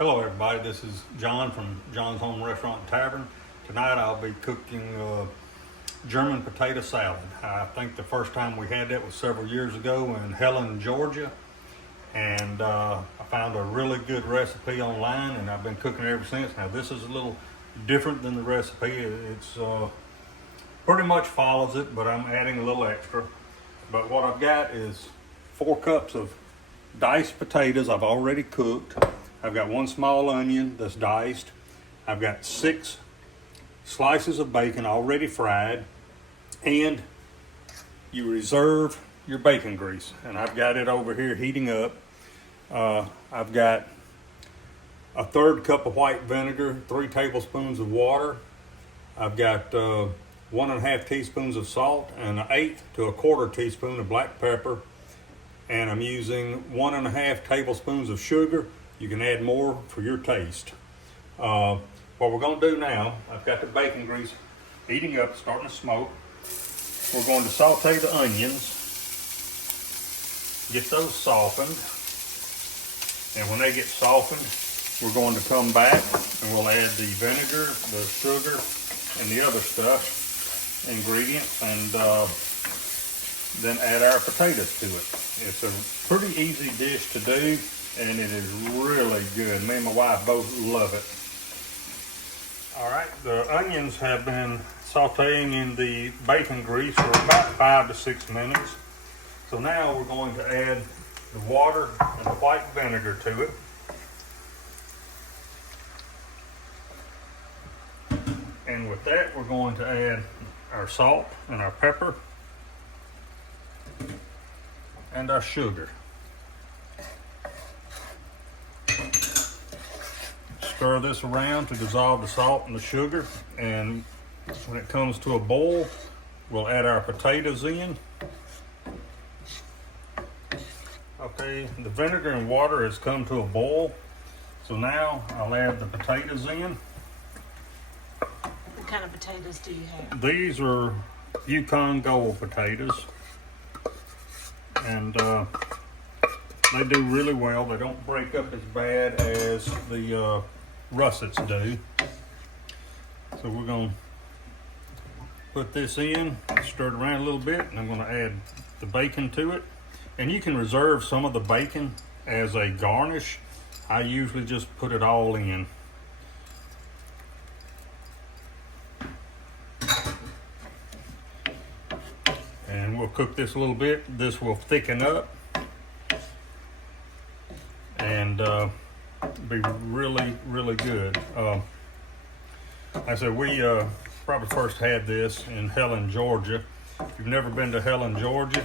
Hello everybody, this is John from John's Home Restaurant and Tavern. Tonight I'll be cooking German potato salad. I think the first time we had that was several years ago in Helen, Georgia. And I found a really good recipe online and I've been cooking it ever since. Now this is a little different than the recipe. It's pretty much follows it, but I'm adding a little extra. But what I've got is 4 cups of diced potatoes I've already cooked. I've got 1 small onion that's diced. I've got 6 slices of bacon already fried, and you reserve your bacon grease. And I've got it over here heating up. I've got a 1/3 cup of white vinegar, 3 tablespoons of water. I've got 1½ teaspoons of salt and 1/8 to 1/4 teaspoon of black pepper. And I'm using 1½ tablespoons of sugar. You can add more for your taste. What we're going to do now, I've got the bacon grease heating up, starting to smoke. We're going to saute the onions, get those softened. And when they get softened, we're going to come back and we'll add the vinegar, the sugar, and the other stuff, ingredients, and then add our potatoes to it. It's a pretty easy dish to do, and it is really good. Me and my wife both love it. All right, the onions have been sauteing in the bacon grease for about 5 to 6 minutes. So now we're going to add the water and the white vinegar to it. And with that, we're going to add our salt and our pepper and our sugar. Stir this around to dissolve the salt and the sugar, and when it comes to a boil, we'll add our potatoes in. Okay, the vinegar and water has come to a boil, so now I'll add the potatoes in. What kind of potatoes do you have? These are Yukon Gold potatoes, and they do really well. They don't break up as bad as the russets do. So we're going to put this in, stir it around a little bit, and I'm going to add the bacon to it. And you can reserve some of the bacon as a garnish. I usually just put it all in. And we'll cook this a little bit. This will thicken up and be really, really good. Like I said, we probably first had this in Helen, Georgia. If you've never been to Helen, Georgia,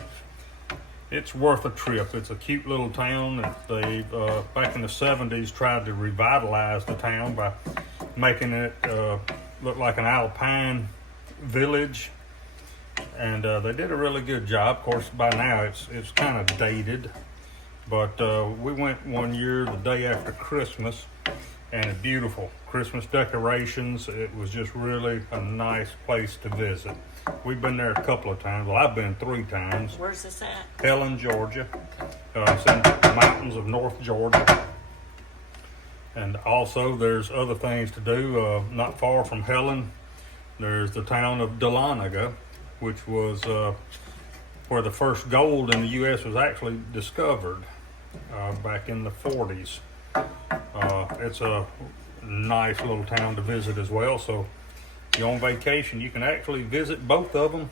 it's worth a trip. It's a cute little town that they, back in the 70s, tried to revitalize the town by making it look like an alpine village. And they did a really good job. Of course, by now it's kind of dated. But we went one year the day after Christmas, and it's beautiful. Christmas decorations. It was just really a nice place to visit. We've been there a couple of times. Well, I've been 3 times. Where's this at? Helen, Georgia. It's in the mountains of North Georgia. And also there's other things to do. Not far from Helen, there's the town of Dahlonega, which was where the first gold in the U.S. was actually discovered back in the 40s. It's a nice little town to visit as well. So if you're on vacation, you can actually visit both of them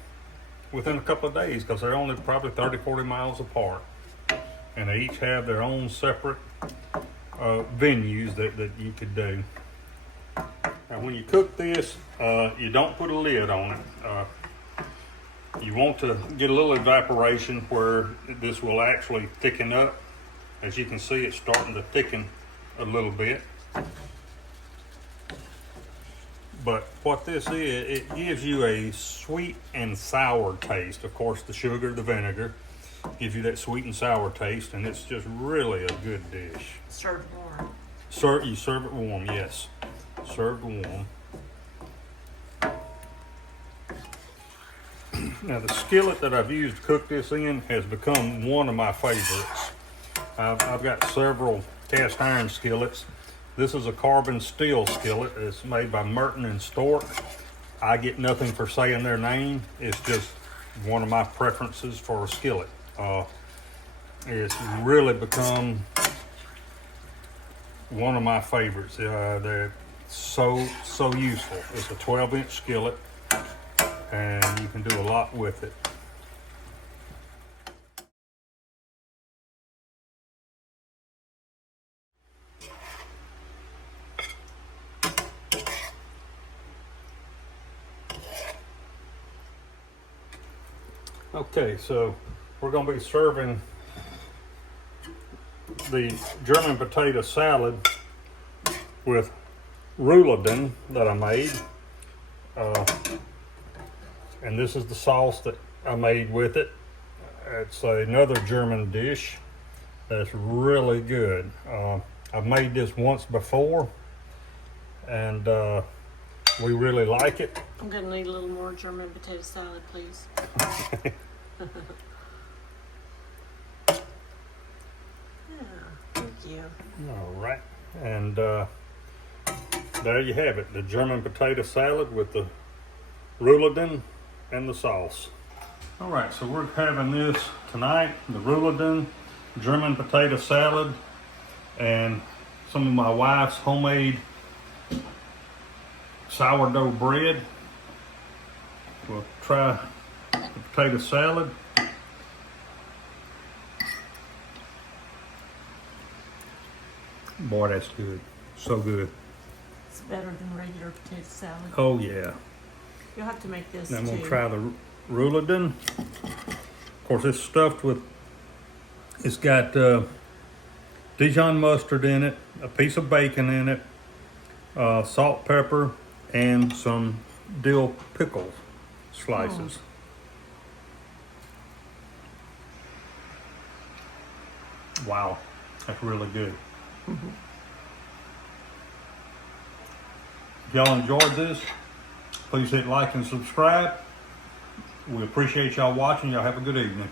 within a couple of days, because they're only probably 30-40 miles apart. And they each have their own separate venues that you could do. Now when you cook this, you don't put a lid on it. You want to get a little evaporation where this will actually thicken up. As you can see, it's starting to thicken a little bit. But what this is, it gives you a sweet and sour taste. Of course, the sugar, the vinegar, gives you that sweet and sour taste, and it's just really a good dish. Served warm. You serve it warm, yes. Served warm. Now the skillet that I've used to cook this in has become one of my favorites. I've got several cast iron skillets. This is a carbon steel skillet. It's made by Merton and Stork. I get nothing for saying their name. It's just one of my preferences for a skillet. It's really become one of my favorites. They're so useful. It's a 12-inch skillet, and you can do a lot with it. Okay, so we're going to be serving the German potato salad with rouladen that I made. And this is the sauce that I made with it. It's another German dish that's really good. I've made this once before, and we really like it. I'm gonna need a little more German potato salad, please. Yeah, thank you. All right, and there you have it, the German potato salad with the rouladen and the sauce. All right, so we're having this tonight, the rouladen, German potato salad, and some of my wife's homemade sourdough bread. We'll try the potato salad. Boy, that's good. So good. It's better than regular potato salad. Oh yeah. You'll have to make this Now I'm too. going to try the rouladen. Of course, it's stuffed with, it's got Dijon mustard in it, a piece of bacon in it, salt, pepper, and some dill pickle slices. Wow, that's really good. If y'all enjoyed this, please hit like and subscribe. We appreciate y'all watching. Y'all have a good evening.